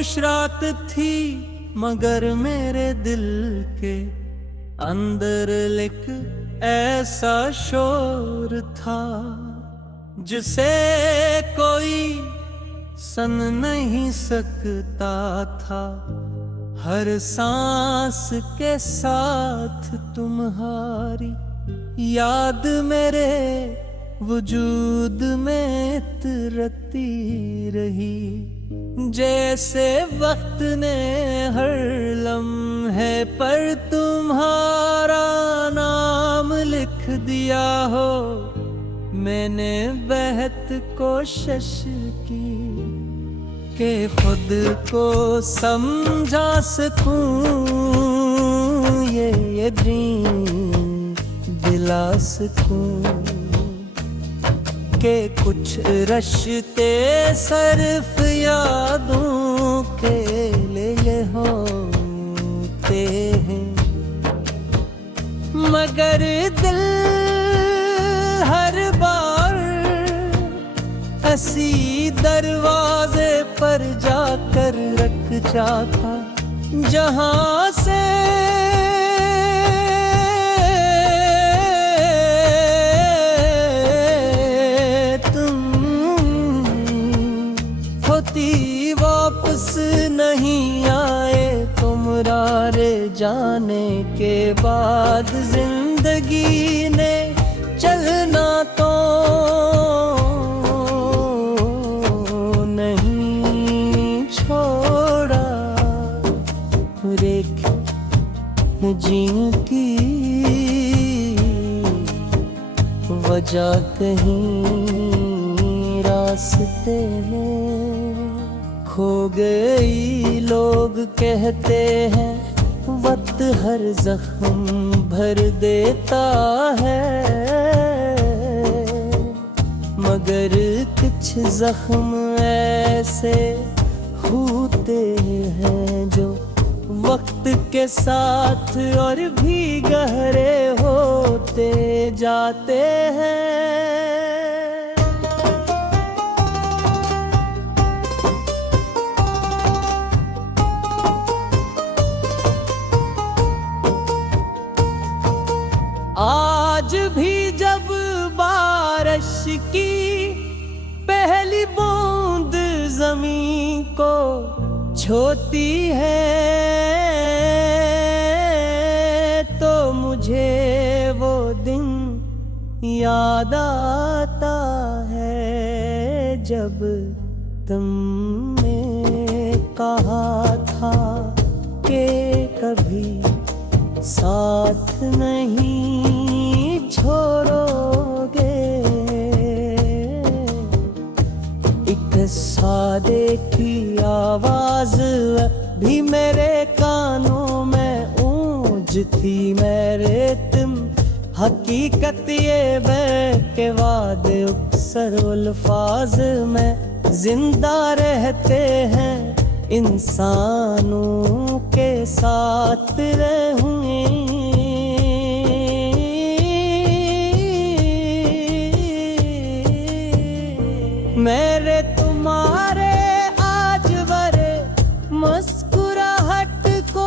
खामोश रात थी मगर मेरे दिल के अंदर एक ऐसा शोर था जिसे कोई सन नहीं सकता था। हर सांस के साथ तुम्हारी याद मेरे वजूद में इतरती रही, जैसे वक्त ने हर लम्हे पर तुम्हारा नाम लिख दिया हो। मैंने बेहद कोशिश की कि खुद को समझा सकूं, ये ड्रीम दिला सकूं के कुछ रिश्ते सिर्फ यादों के लिए होते हैं, मगर दिल हर बार ऐसी दरवाजे पर जाकर रख जाता जहां से वापस नहीं आए तुम रे जाने के बाद। जिंदगी ने चलना तो नहीं छोड़ा, रेख जीने की वजह कहीं रास्ते में खो गई। लोग कहते हैं वक्त हर जख्म भर देता है, मगर कुछ जख्म ऐसे होते हैं जो वक्त के साथ और भी गहरे होते जाते हैं। आज भी जब बारिश की पहली बूंद जमीन को छूती है तो मुझे वो दिन याद आता है जब तुमने कहा था कि कभी साथ नहीं छोड़ोगे। एक सादे की आवाज भी मेरे कानों में गूंज थी, मेरे तुम हकीकत ये के वादे अक्सर अल्फाज में जिंदा रहते हैं। इंसानों के साथ रहूंगी मेरे तुम्हारे आज बरे मुस्कुराहट को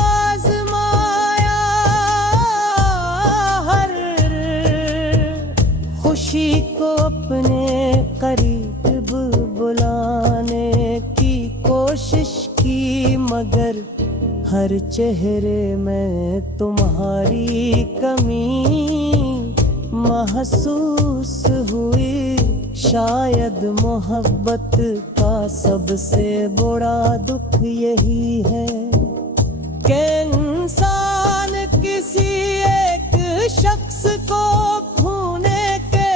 आजमाया, हर खुशी को अपने करीब बुलाने की कोशिश की, मगर हर चेहरे में तुम्हारी कमी महसूस हुई। शायद मोहब्बत का सबसे बड़ा दुख यही है कि इंसान किसी एक शख्स को खोने के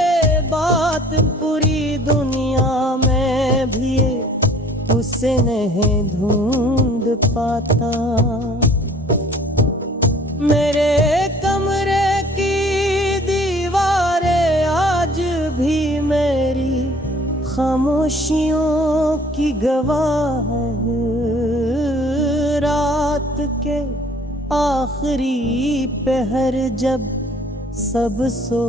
बाद पूरी दुनिया में भी उसे नहीं ढूंढ पाता। मेरे कमरे की दीवारें आज भी मेरी खामोशियों की गवाह है। रात के आखिरी पहर जब सब सो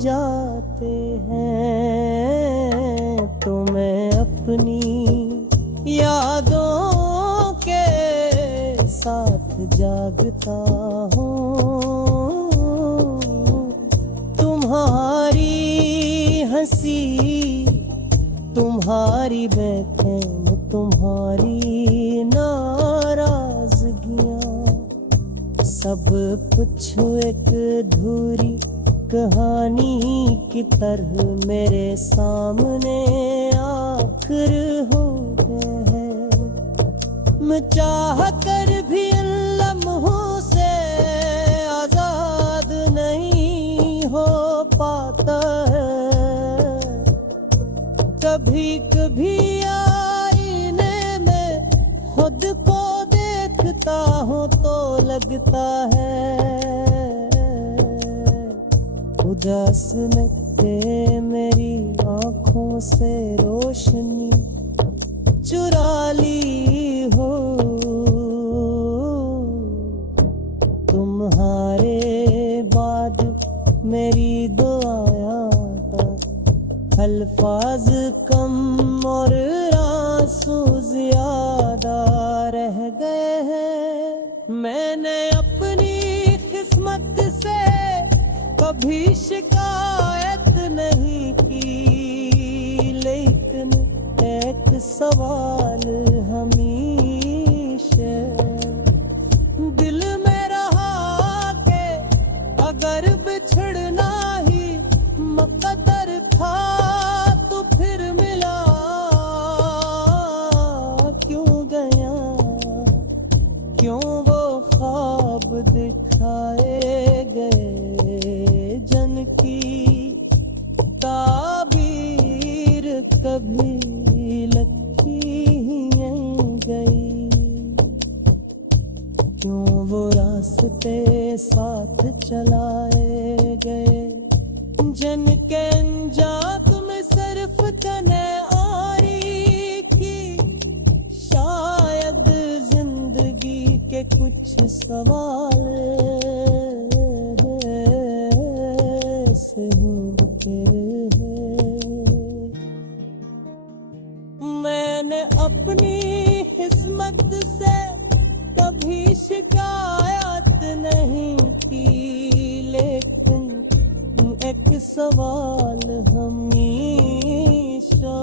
जाते हैं तो मैं अपनी यादों के साथ जागता हूँ। तुम्हारी हंसी, तुम्हारी बेचैन, तुम्हारी नाराजगियाँ, सब कुछ एक अधूरी कहानी की तरह मेरे सामने आखिर हो गए हैं। मैं चाह कर भी इन लम्हों से आजाद नहीं हो पाता है। कभी कभी आईने में खुद को देखता हूँ तो लगता है उदास लगते मेरी आँखों से रोशनी चुरा ली हो। तुम्हारे बाद मेरी दुआया था, अल्फाज कम और आंसू ज्यादा रह गए हैं। मैंने अपनी किस्मत से कभी शिकायत नहीं की, लेकिन एक सवाल हमेशा दिल में रहा कि अगर बिछड़ना ही मुकद्दर था तो फिर मिला क्यों गया, क्यों वो ख्वाब दिखाए गए जन की ताबीर कभी लगी ही नहीं गई। क्यों वो रास्ते साथ चलाए गए जन के अंजात में सिर्फ तने आरी की। शायद जिंदगी के कुछ सवाल से होते हैं। मैंने अपनी किस्मत से कभी शिकायत नहीं की, लेकिन एक सवाल हमेशा